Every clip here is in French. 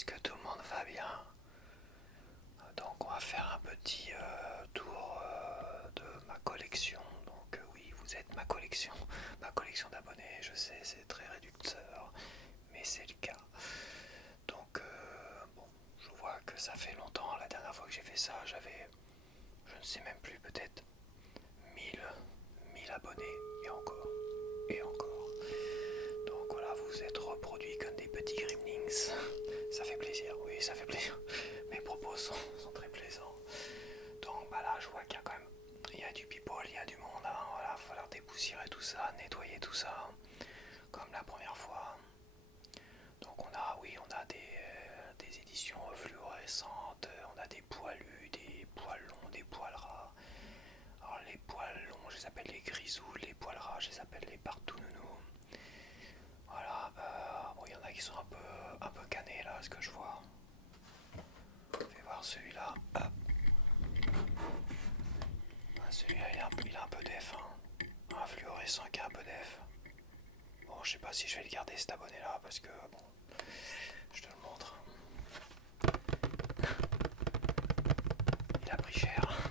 Est-ce que tout le monde va bien? Donc on va faire un petit tour de ma collection. Donc oui, vous êtes ma collection d'abonnés. Je sais, c'est très réducteur, mais c'est le cas. Donc bon, je vois que ça fait longtemps. La dernière fois que j'ai fait ça, j'avais, je ne sais même plus, peut-être 1000 abonnés et encore et encore. Donc voilà, vous vous êtes reproduits comme des petits gremlins. Ça fait plaisir, oui, ça fait plaisir. Mes propos sont très plaisants. Donc bah là, je vois qu'il y a quand même, il y a du people, il y a du monde. Hein, voilà, il va falloir dépoussiérer tout ça, nettoyer tout ça, comme la première fois. Donc on a, oui, on a des éditions fluorescentes, on a des poilus, des poils longs, des poils ras. Alors les poils longs, je les appelle les grisous, les poils ras, je les appelle les partout-nounous. Voilà, bon, il y en a qui sont un peu canés là, ce que je vois. Je vais voir celui-là. Hop. Ah, celui-là, il a un peu d'F. Hein. Un fluorescent qui a un peu d'F. Bon, je sais pas si je vais le garder cet abonné-là parce que, bon, je te le montre. Il a pris cher.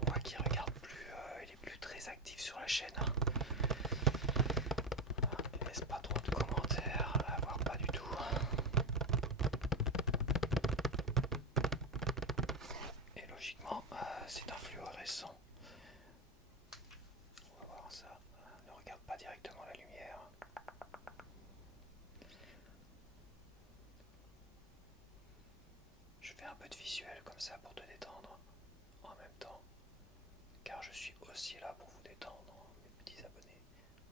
On voit qu'il regarde plus, il est plus très actif sur la chaîne. Il laisse pas trop de commentaires, voire pas du tout. Et logiquement, c'est un fluorescent. On va voir ça. Ne regarde pas directement la lumière. Je fais un peu de visuel comme ça pour te détendre en même temps, car je suis aussi là pour vous détendre, mes petits abonnés.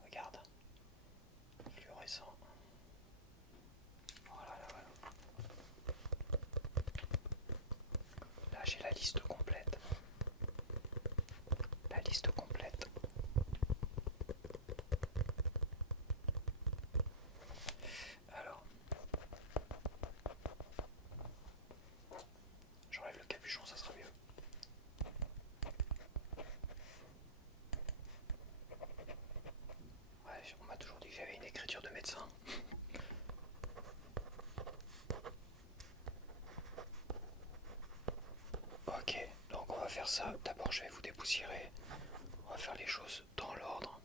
Regarde, fluorescent. Voilà, là, voilà. Là, j'ai la liste complète. La liste complète. Alors, j'enlève le capuchon, ça sera mieux. Ouais, on m'a toujours dit que j'avais une écriture de médecin. Ok, donc on va faire ça. D'abord, je vais vous dépoussiérer. On va faire les choses dans l'ordre.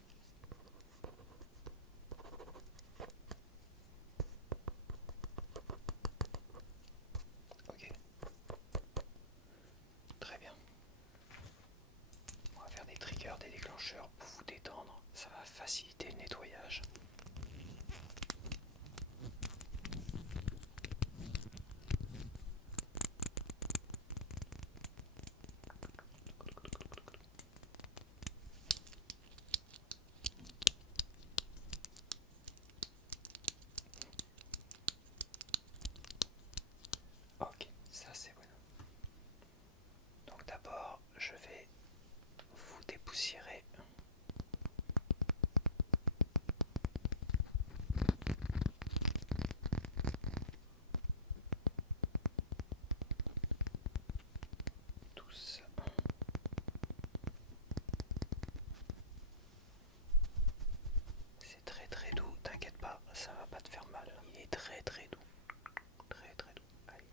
Ok, très bien. On va faire des triggers, des déclencheurs pour vous détendre. Ça va faciliter le nettoyage. Ok, ça c'est bon. Donc d'abord, je vais vous dépoussiérer. Tout ça. C'est très très doux, t'inquiète pas, ça va pas te faire mal. Il est très très doux. Très très doux. Allez.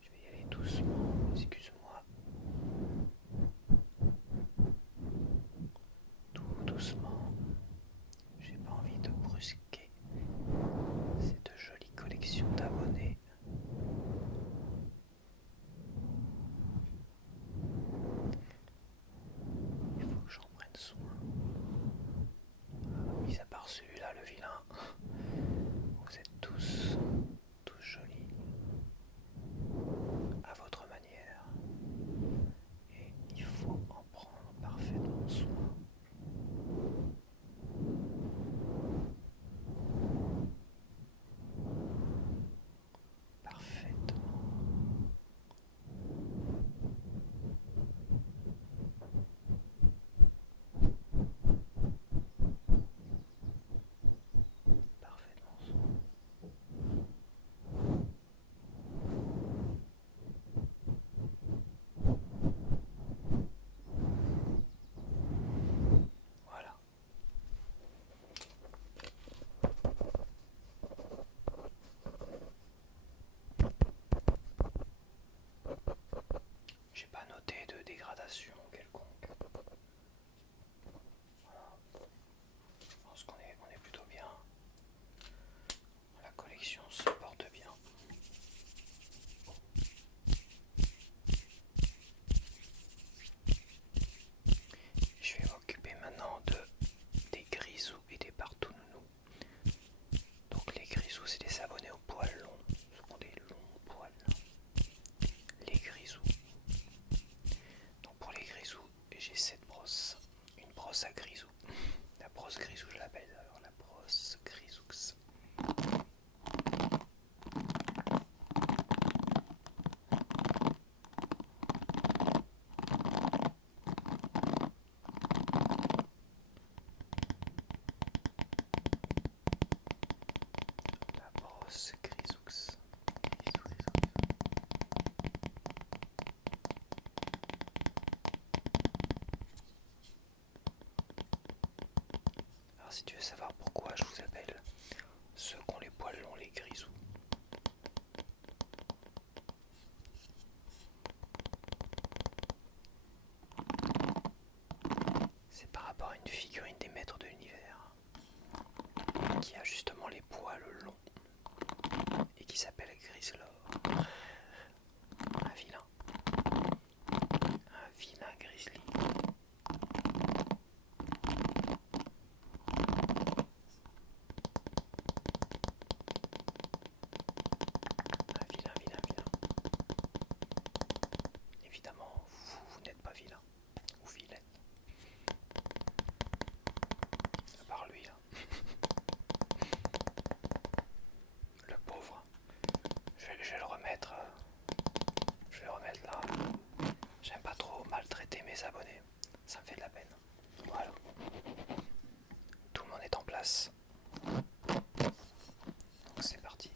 Je vais y aller doucement, excuse-moi. Tout si tu veux savoir pourquoi je vous appelle ceux qui ont les poils longs, les grisous. C'est par rapport à une figurine des maîtres de l'univers qui a justement les poils longs et qui s'appelle Grislor. Un vilain. Un vilain grizzly. Un vilain, vilain, vilain. Évidemment, vous n'êtes pas vilain. Ou vilaine. À part lui, là. Le pauvre. Je vais le remettre. Je vais le remettre là. J'aime pas trop maltraiter mes abonnés. Ça me fait de la peine. Voilà. Tout le monde est en place. Donc c'est parti.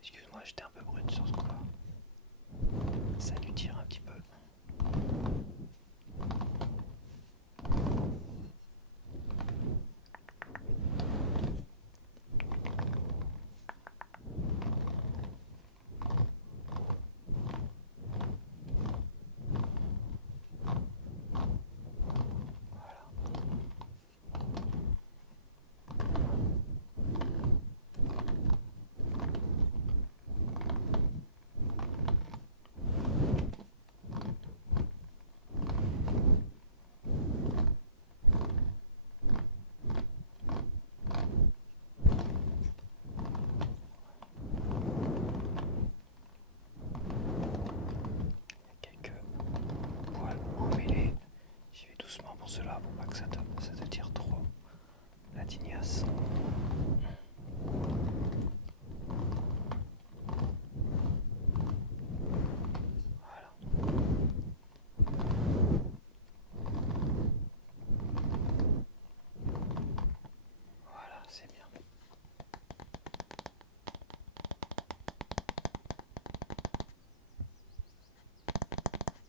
Excuse-moi, j'étais un peu brute sur ce coup-là. Ça lui tire un petit peu. Quelques poils emmêlés. J'y vais doucement pour cela, pour pas que ça te tire trop la tignasse. Voilà. Voilà, c'est bien.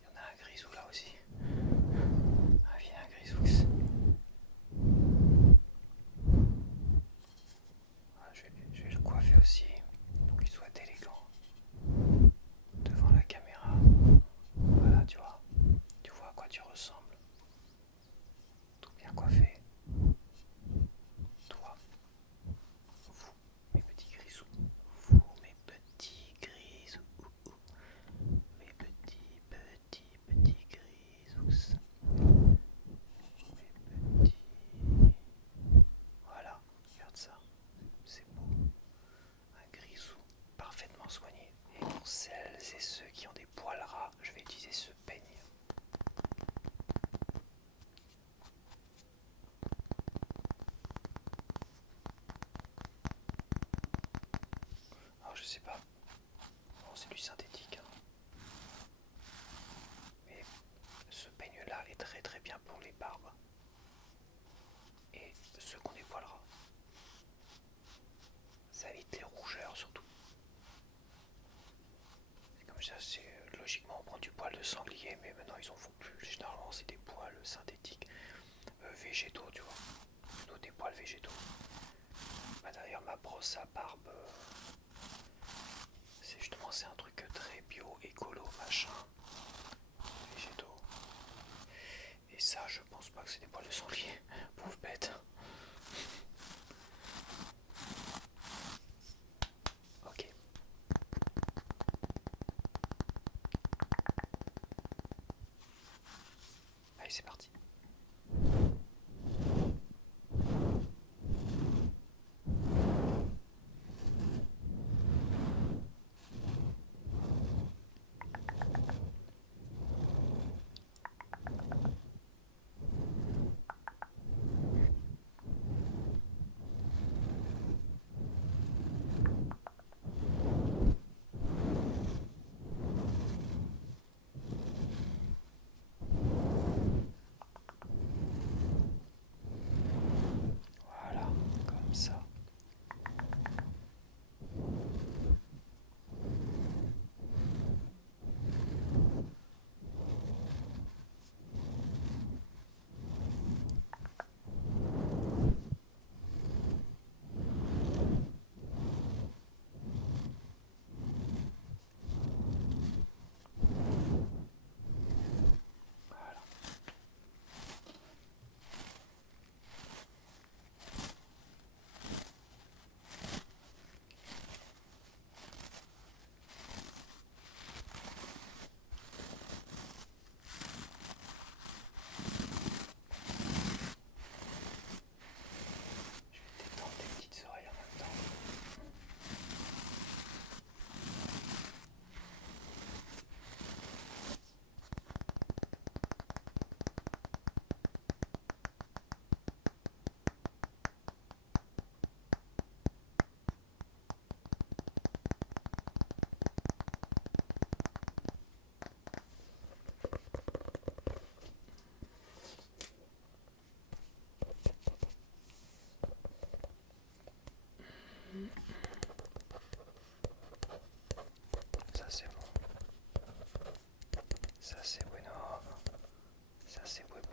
Il y en a un grisou là aussi. Un vilain grisou. Voilà, je vais le coiffer aussi pour qu'il soit élégant devant la caméra. Voilà, tu vois à quoi tu ressembles. Tout bien coiffé. Toi, vous, mes petits grisous. Vous, mes petits grisous. Mes petits grisous. Mes petits. Voilà, regarde ça. C'est beau. Un grisou parfaitement soigné. Et pour celles et ceux qui ont des poils ras, je vais utiliser ce peigne. Alors je sais pas. Bon, c'est du synthétique. Hein. Mais ce peigne là est très très bien pour les barbes. Et ceux qui ont des poils ras. Ça évite les rougeurs surtout. C'est comme ça, logiquement on prend du poil de sanglier, mais maintenant ils en font plus. Généralement c'est des poils synthétiques, végétaux, tu vois. Plutôt des poils végétaux. Bah, d'ailleurs ma brosse à barbe, c'est un truc très bio, écolo, machin. Végétaux. Et ça je pense pas que c'est des poils de sanglier. Pauvre bête. Ok. Allez, c'est parti.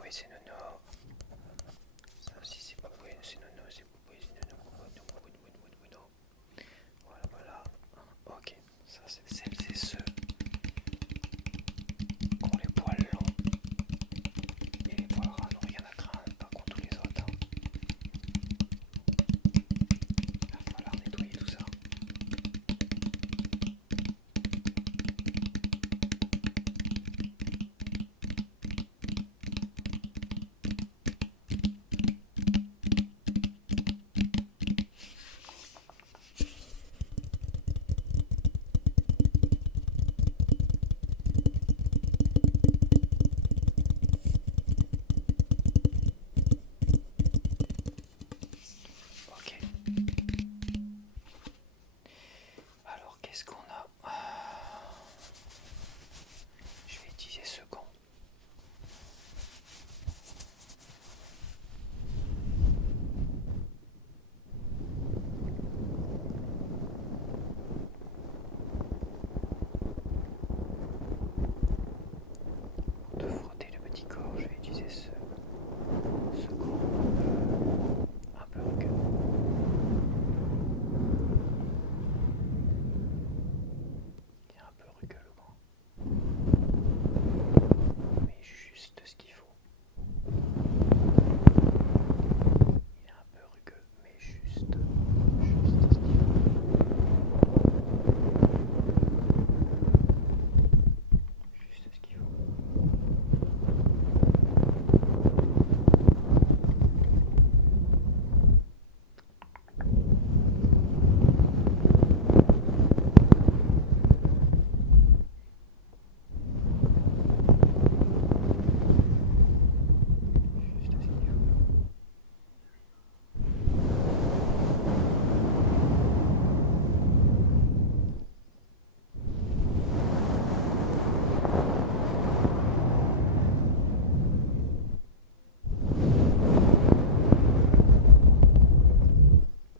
Oui, c'est Nono. Ça aussi, c'est Papoué, c'est Nono, c'est Papoué, c'est Nono. Voilà, voilà. Ok, ça c'est celles et ceux qui ont les poils longs. Et les poils ras, non, rien à craindre. Par contre, tous les autres, hein, il va falloir nettoyer tout ça. Ok. Alors, qu'est-ce qu'on a? Je vais utiliser ce gant. Pour te frotter le petit corps, je vais utiliser ce gant un peu rugueux. Il est un peu rugueux le gant. Mais juste ce qu'il faut. Il est un peu rugueux, mais juste ce qu'il faut. Juste ce qu'il faut. Juste ce qu'il faut.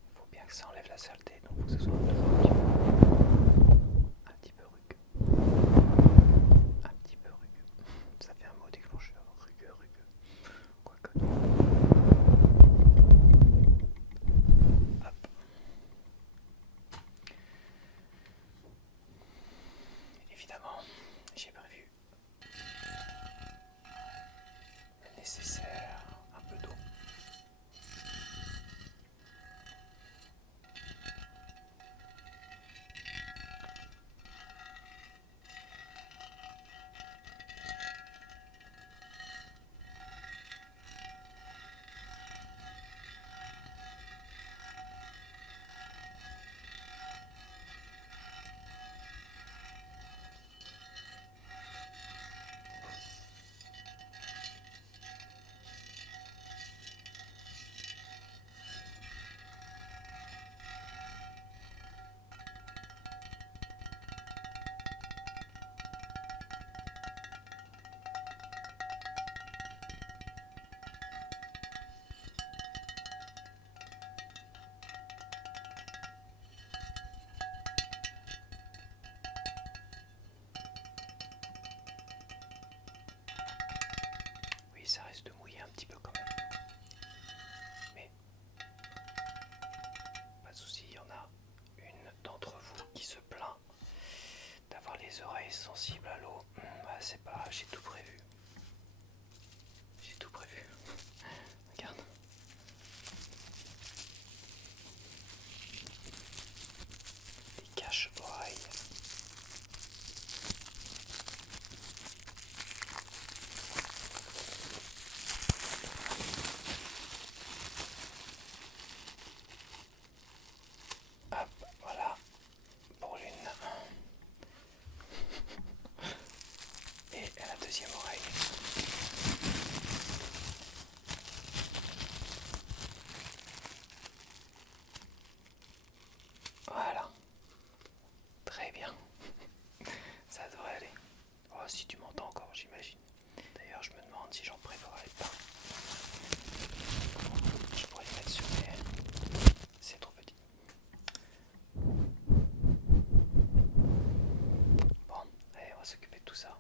Il faut bien que ça enlève la saleté, donc il faut que ce soit un petit peu rugueux. Un petit peu rugueux. Ça fait un mot déclencheur. Rugueux, rugueux. Quoique non. Hop. Évidemment, j'ai prévu le nécessaire, un peu d'eau. Oui, ça risque de mouiller un petit peu quand même. Mais pas de souci, il y en a une d'entre vous qui se plaint d'avoir les oreilles sensibles à l'eau. Bah, c'est pas, j'ai tout prévu. J'ai tout prévu. Regarde. Des cache-oreilles. Hop, voilà. Pour l'une. Et la deuxième oreille. Voilà. Très bien. Ça devrait aller. Oh, si tu m'entends encore, j'imagine. D'ailleurs, je me demande si j'en préparais pas. Je pourrais le mettre sur mes... C'est trop petit. Bon, allez, on va s'occuper de tout ça.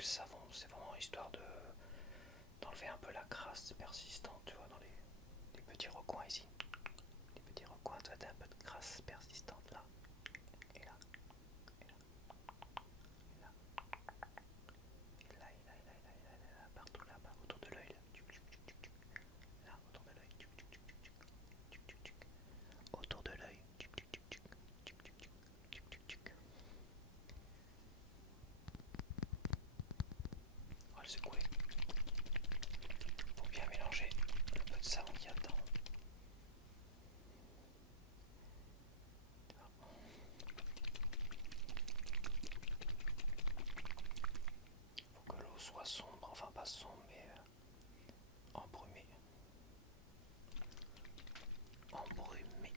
le savon, c'est vraiment histoire d'enlever un peu la crasse persistante, tu vois, dans les petits recoins ici. Les petits recoins, tu vois, t'as un peu de crasse persistante là, et là, et là, et là, et là, et là, et là, et là, et là, et là, partout là, autour de l'œil là. Là, autour de l'œil. Autour de l'œil. On va le secouer pour bien mélanger le peu de savon qu'il y a dedans. Faut que l'eau soit sombre, enfin pas sombre mais embrumée. Embrumée.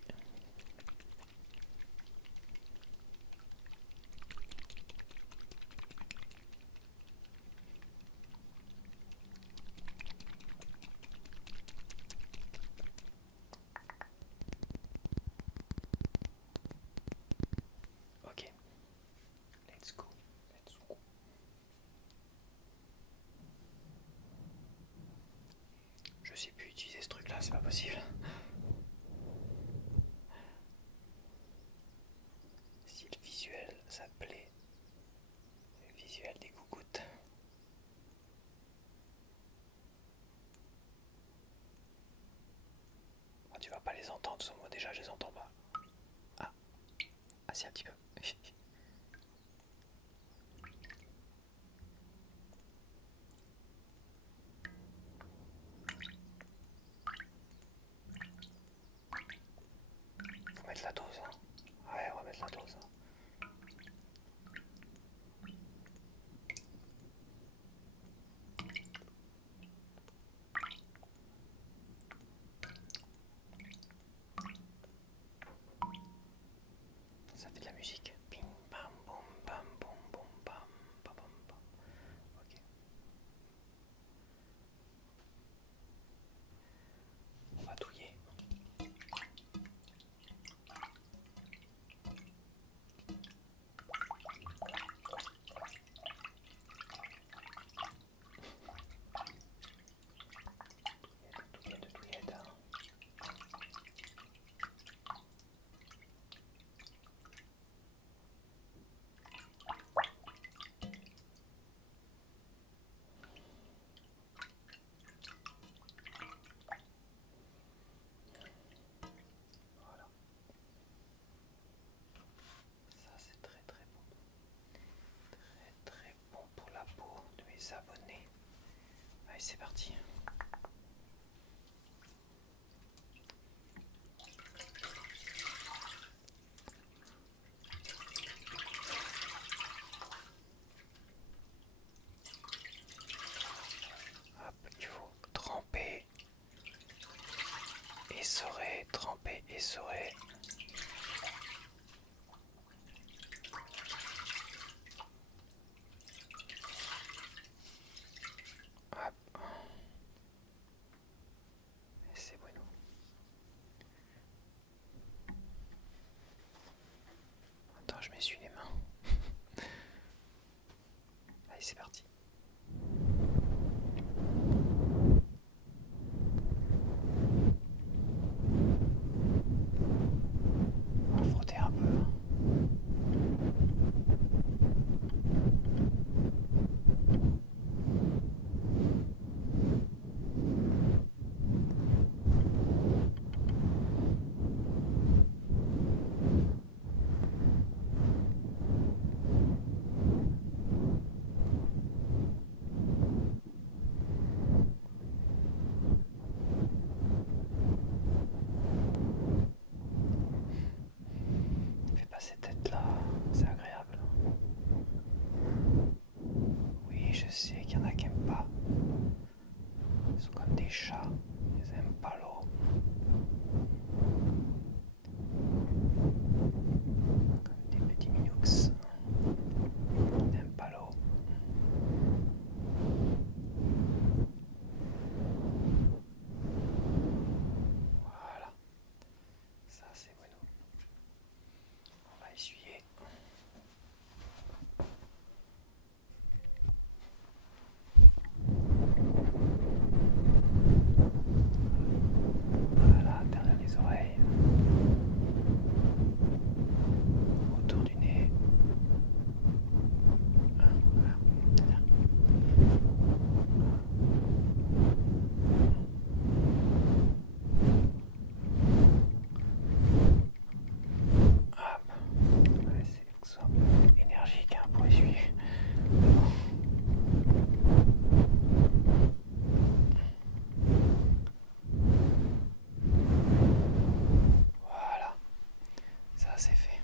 Ok, let's go, let's go. Je sais plus utiliser ce truc là, c'est pas possible. Si le visuel ça te plaît, le visuel des gougouttes. Ah, tu vas pas les entendre, moi déjà je les entends pas. Ah, ah si un petit peu. Faut mettre la dose, hein. Ouais, on va mettre la dose. Hein. Ça fait de la musique. Bim bam boum bam boum boum bam bam bam bam. Ok. On va touiller. Touillette. Voilà. Ça c'est très très bon. Très très bon pour la peau de mes abonnés. Allez, c'est parti. Hop, il faut tremper, essorer, tremper, essorer. Hop. Et c'est bueno. Attends, je m'essuie les mains. Allez, c'est parti. que ce soit énergique hein, pour essuyer. Voilà, ça c'est fait.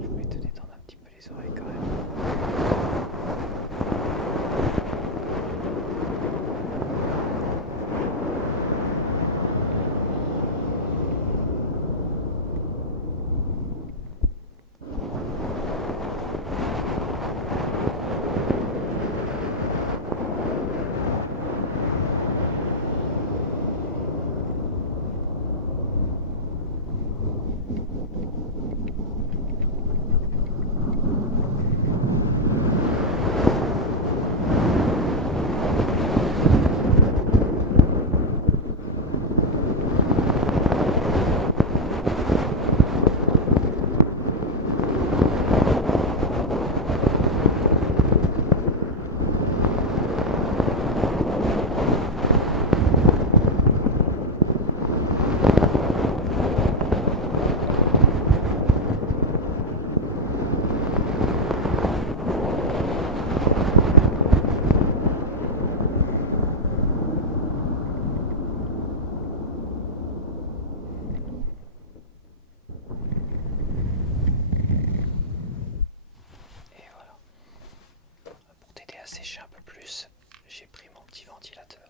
Je voulais te détendre un petit peu les oreilles quand même. Et voilà. Pour t'aider à sécher un peu plus, j'ai pris mon petit ventilateur.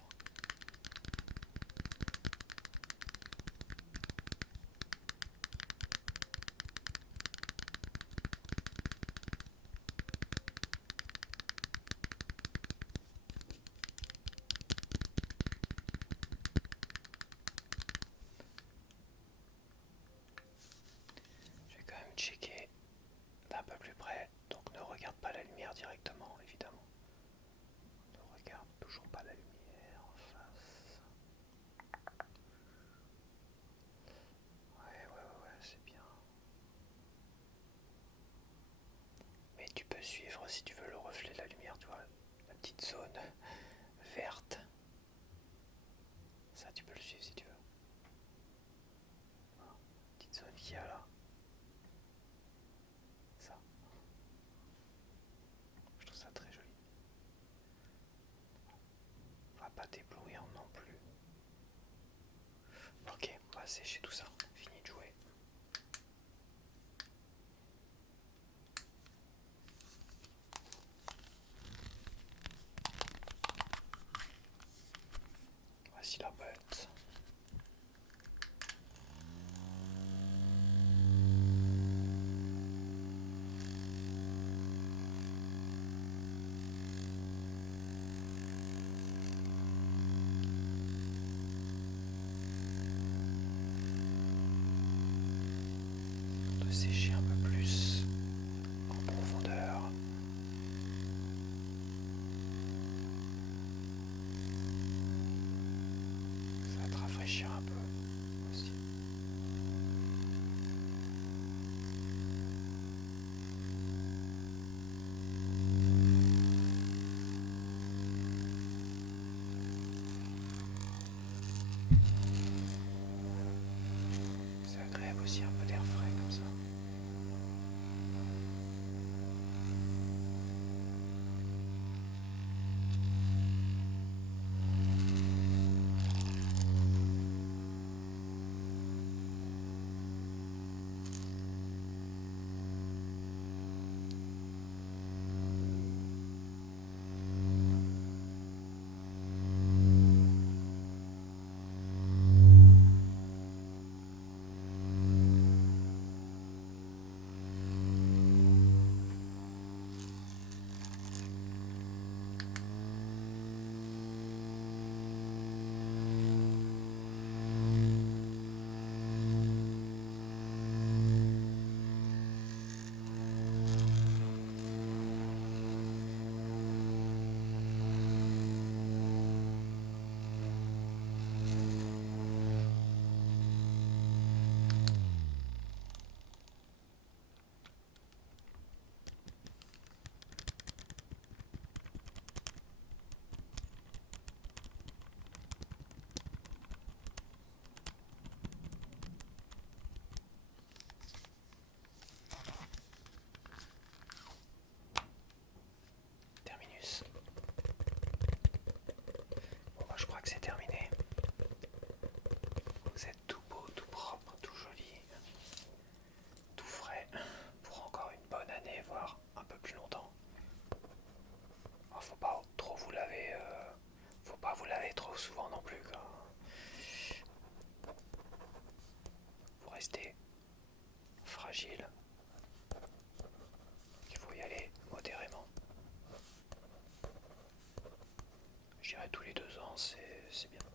Je vais quand même checker d'un peu plus près, donc ne regarde pas la lumière directement, évidemment. Ne regarde toujours pas la lumière en face. Ouais, c'est bien. Mais tu peux suivre si tu veux le reflet de la lumière, tu vois, la petite zone verte. Ça, tu peux le suivre si tu veux. Voilà. Petite zone qu'il y a là. Ça. Je trouve ça très joli. Pas d'éblouir non plus. Ok, on va sécher tout ça. Fini de jouer. Voici la bête. fragile. Il faut y aller modérément. Je dirais tous les 2 ans, c'est bien.